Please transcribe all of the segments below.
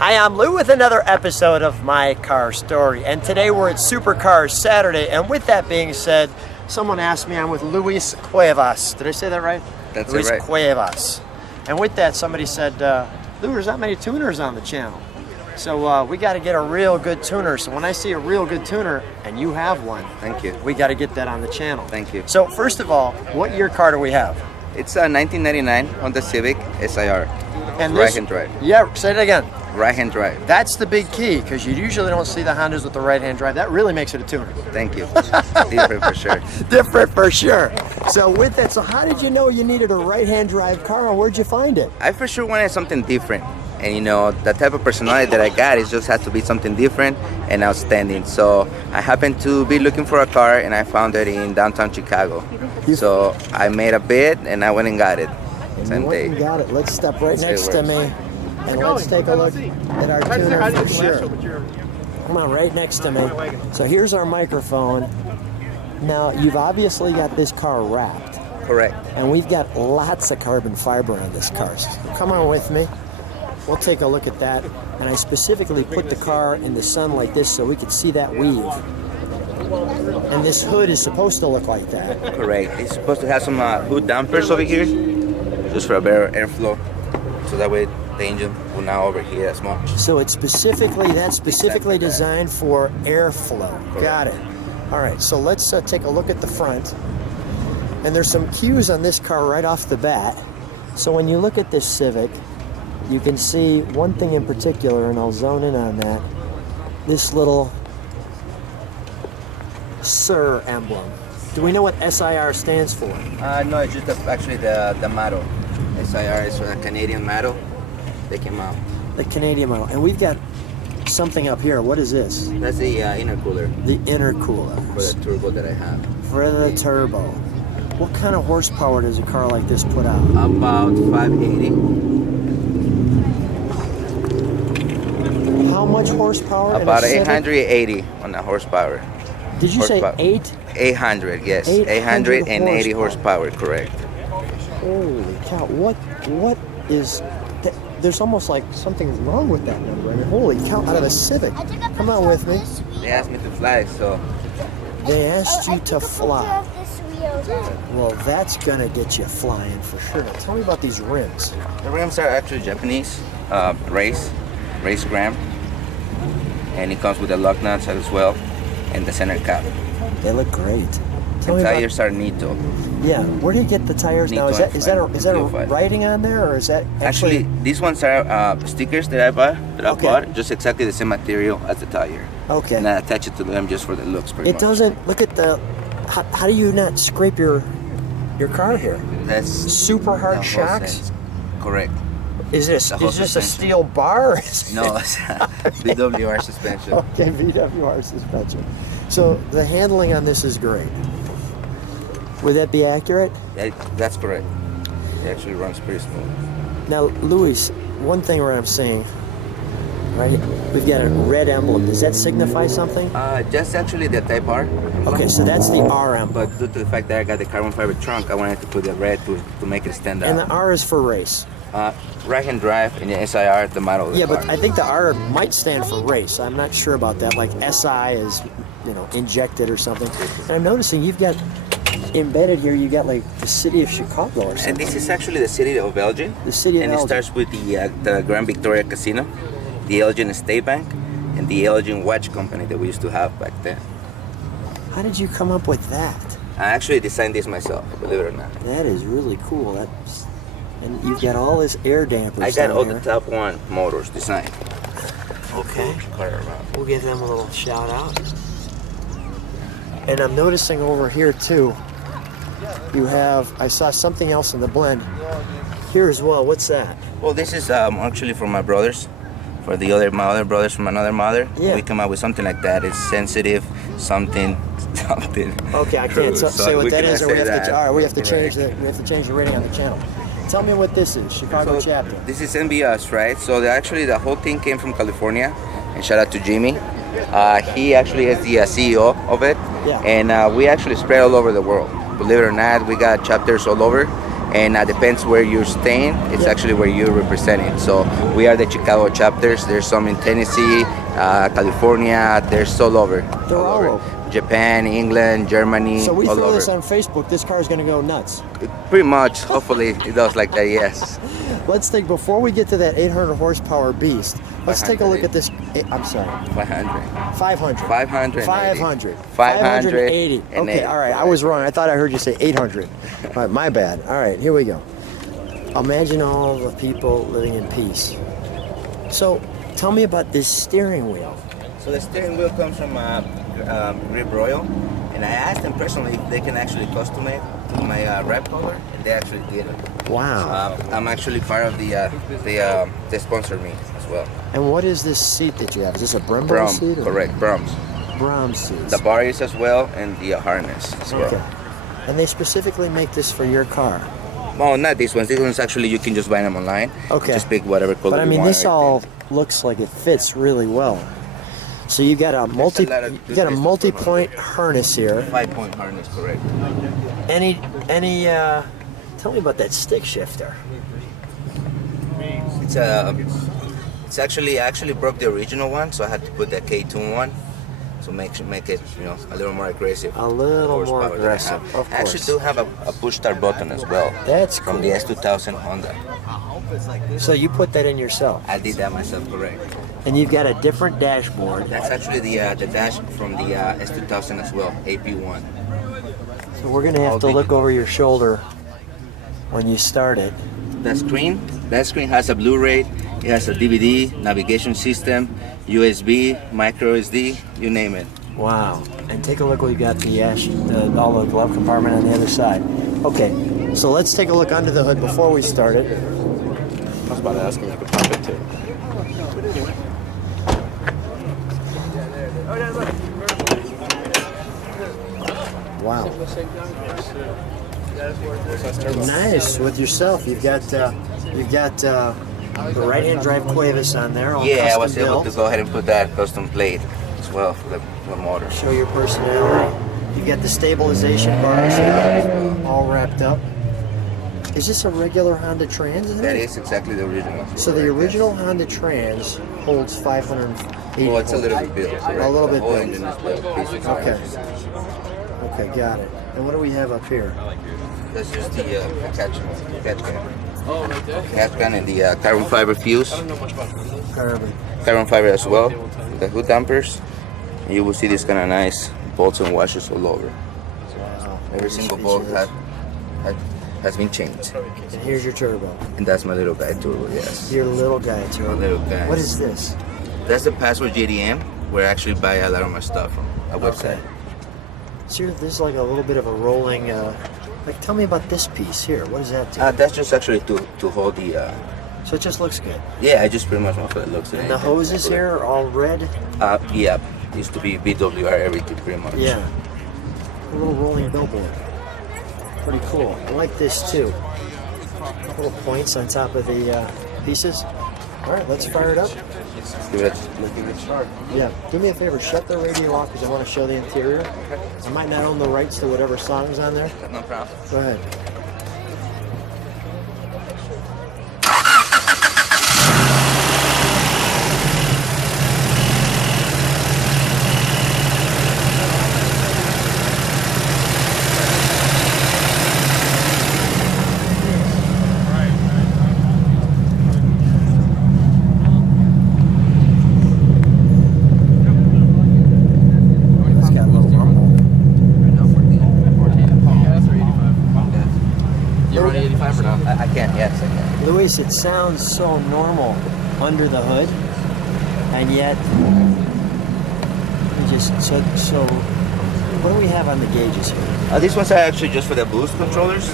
Hi, I'm Lou with another episode of My Car Story, and today we're at Supercar Saturday, and with that being said, someone asked me, I'm with Luis Cuevas. Did I say that right? That's Luis right. Cuevas. And with that, somebody said, Lou, there's not many tuners on the channel. So we got to get a real good tuner. So when I see a real good tuner, and you have one, Thank you. we got to get that on the channel. Thank you. So first of all, what year car do we have? It's a 1999 Honda Civic SiR. And Right-hand drive. Yeah, say it again. Right-hand drive. That's the big key, because you usually don't see the Hondas with the right-hand drive. That really makes it a tuner. Thank you. Different for sure. Different for sure. So with that, so how did you know you needed a right-hand drive car, and where'd you find it? I for sure wanted something different. And you know, the type of personality that I got, it just had to be something different and outstanding. So I happened to be looking for a car, and I found it in downtown Chicago. So I made a bid, and I went and got it. Same day. You got it. Let's step right next to me, and let's take a look at our tuner for sure. Come on, right next to me. So here's our microphone. Now, you've obviously got this car wrapped. Correct. And we've got lots of carbon fiber on this car. So come on with me. We'll take a look at that. And I specifically put the car in the sun like this so we could see that weave. And this hood is supposed to look like that. Correct. It's supposed to have some hood dampers over here, just for a better airflow. So that way the engine will not overheat as much. So it's specifically, that's specifically Exactly that. designed for airflow. Correct. Got it. All right, so let's take a look at the front. And there's some cues on this car right off the bat. So when you look at this Civic, you can see one thing in particular, and I'll zone in on that. This little SiR emblem. Do we know what SiR stands for? No, it's just actually the model. SiR is a Canadian model. They came out. The Canadian model. And we've got something up here. What is this? That's the intercooler The intercooler. for the turbo that I have. For the turbo. What kind of horsepower does a car like this put out? About 580. How much horsepower? in a About Civic? 880 on the horsepower. Did you say horsepower. 8? 800, yes. 800 880 horsepower, correct. Holy cow! What is? There's almost like something wrong with that number. I mean, holy cow! Out of a Civic. Come on with me. They asked me to fly, so They asked you to fly. Well, that's gonna get you flying for sure. Now, tell me about these rims. the rims are actually Japanese race gram, and it comes with the lug nuts as well, and the center cap. They look great. Tell The me tires are Nito. Yeah, where do you get the tires now? Is that a 5. writing on there, or is that Actually, these ones are stickers that I Okay. bought, just exactly the same material as the tire. Okay. And I attach it to them just for the looks, pretty It much. doesn't look at the. How do you not scrape your car here? That's Super the hard whole shocks. sense. Correct. Is this The whole is this a suspension. steel bar? Or is No, it- it's BWR suspension. Okay, VWR suspension. So the handling on this is great. Would that be accurate? That's correct. It actually runs pretty smooth. Now, Luis, one thing where I'm seeing, right? We've got a red emblem. Does that signify something? Just actually the Type R. Okay, so that's the R emblem. But due to the fact that I got the carbon fiber trunk, I wanted to put the red to make it stand And the out. R is for race. Right-hand drive and the SiR, the model of the Yeah, car. but I think the R might stand for race. I'm not sure about that. Like SI is, injected or something. And I'm noticing you've got embedded here. You got like the city of Chicago or And something. this is actually the city of Elgin. The city of And Elgin. it starts with the Grand Victoria Casino, the Elgin State Bank, and the Elgin Watch Company that we used to have back then. How did you come up with that? I actually designed this myself, believe it or not. That is really cool. And you've got all this air dampers. I got down all here. the top one motors designed. Okay. Car around. We'll give them a little shout out. And I'm noticing over here too, I saw something else in the blend here as well. What's that? Well, this is actually for my brothers, my other brothers from another mother. Yeah. We come up with something like that. It's sensitive, something. Okay, I can't say what that is, or we have to. All right, we have to change Right. the rating on the channel. Tell me what this is, Chicago So, chapter. This is NBS, right? So actually the whole thing came from California, and shout out to Jimmy. He actually is the CEO of it, Yeah. and we actually spread all over the world. Believe it or not, we got chapters all over, and depends where you're staying. It's actually where you're representing. So we are the Chicago chapters. There's some in Tennessee, California. There's all over. They're all over. Japan, England, Germany, So we all throw over. this on Facebook, this car is going to go nuts. Pretty much. Hopefully it does like that. Yes. Let's think, before we get to that 800 horsepower beast, let's take a look at this. I'm sorry. 500. 500. 500. 500. 580. Okay, all right. I was wrong. I thought I heard you say 800. All right, my bad. All right, here we go. Imagine all the people living in peace. So, tell me about this steering wheel. So the steering wheel comes from Rib Royal, and I asked them personally if they can actually customize my wrap color, and they actually did it. Wow. I'm actually part of they sponsored me as well. And what is this seat that you have? Is this a Brembo Brom, seat? Or? correct, Broms. Brom seats. The bar is as well, and the harness as well. Okay. And they specifically make this for your car. Well, not these ones. These ones actually you can just buy them online. Okay. Just pick whatever color But I you mean, want. this all looks like it fits really well. So you got a multi-point harness here. 5-point harness, correct. Tell me about that stick shifter. It's actually I actually broke the original one, so I had to put that K2 one. So make it, a little more aggressive. A little more Horsepower that I aggressive, have. of I actually course. do have a push start button as well. That's from cool. the S2000 Honda. So you put that in yourself. I did that myself, correct. And you've got a different dashboard. That's actually the dash from the S2000 as well, AP1. So we're gonna have to look over your shoulder when you start it. That screen has a Blu-ray, it has a DVD, navigation system, USB, micro SD, you name it. Wow. And take a look, we've got all the glove compartment on the other side. Okay, so let's take a look under the hood before we start it. I was about to ask him if he could pop it too. Wow. Nice with yourself. You've got the right-hand drive Cuevas on there. All Yeah, I custom was able built. to go ahead and put that custom plate as well for the motor. Show your personality. You've got the stabilization bars here, all wrapped up. Is this a regular Honda Trans? Isn't That it? is exactly the original. So the original Honda Trans holds 580. Well, it's a little bit built. Correct? A little bit the whole built. engine is built. Basic Okay. size. Okay, got it. And what do we have up here? That's just the catch can and the carbon fiber fuse. Carbon. Carbon fiber as well. The hood dampers. And you will see these kind of nice bolts and washers all over. Wow. Every single bolt has been changed. And here's your turbo. And that's my little guy turbo, yes. Your little guy My turbo. little guy. What is this? That's the Password JDM, where I actually buy a lot of my stuff from a website. So this is like a little bit of a rolling. Like, tell me about this piece here. What does that do? That's just actually to hold the. So it just looks good. Yeah, I just pretty much want what it looks like. And the hoses here are all red. Yeah, used to be BWR everything pretty much. Yeah. A little rolling billboard. Pretty cool. I like this too. Little points on top of the pieces. All right, let's fire it up. Give it a good start. Yeah. Do me a favor, shut the radio off because I want to show the interior. I might not own the rights to whatever song's on there. No problem. Go ahead. It's got a little rumble. You running 85 or not? I can, yes, I can. Luis, it sounds so normal under the hood, and yet we just so. What do we have on the gauges here? These ones are actually just for the boost controllers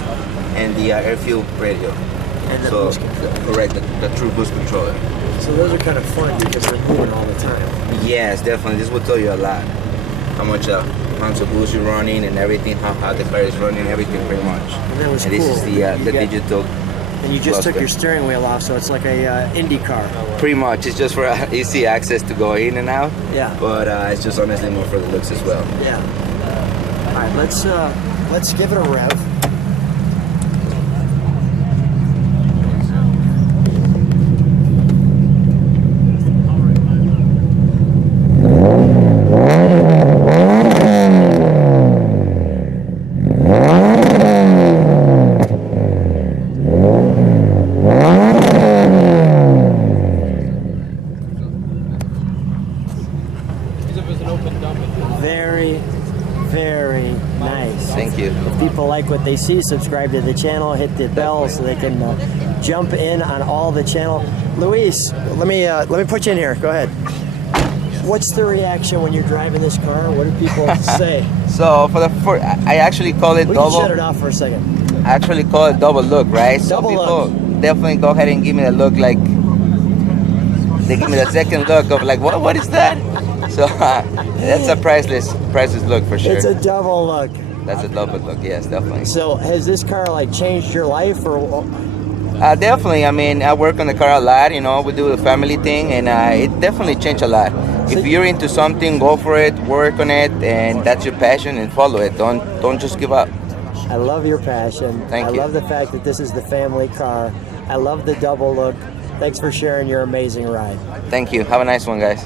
and the air fuel radio. And the So, boost controller. correct, the true boost controller. So those are kind of fun because they're moving all the time. Yes, definitely. This will tell you a lot. How much amounts of boost you're running and everything, how the car is running, everything pretty much. And that was And this cool. is the You got- digital. And you just took cluster. your steering wheel off, so it's like a Indy car. Pretty much, it's just for easy access to go in and out. Yeah. But it's just honestly more for the looks as well. Yeah. All right, let's give it a rev. like what they see, subscribe to the channel, hit the bell so they can jump in on all the channel. Luis, let me put you in here. Go ahead. What's the reaction when you're driving this car? What do people say? So I actually call it We double. can shut it off for a second. I actually call it double look, right? Double Some people definitely go ahead and give me a look like they give me the second look of like, what is that? So that's a priceless look for sure. It's a double look. That's a double look, yes, definitely. So has this car like changed your life or? Definitely. I mean, I work on the car a lot. You know, we do the family thing, and it definitely changed a lot. If you're into something, go for it, work on it, and that's your passion, and follow it. Don't just give up. I love your passion. Thank you. I love the fact that this is the family car. I love the double look. Thanks for sharing your amazing ride. Thank you. Have a nice one, guys.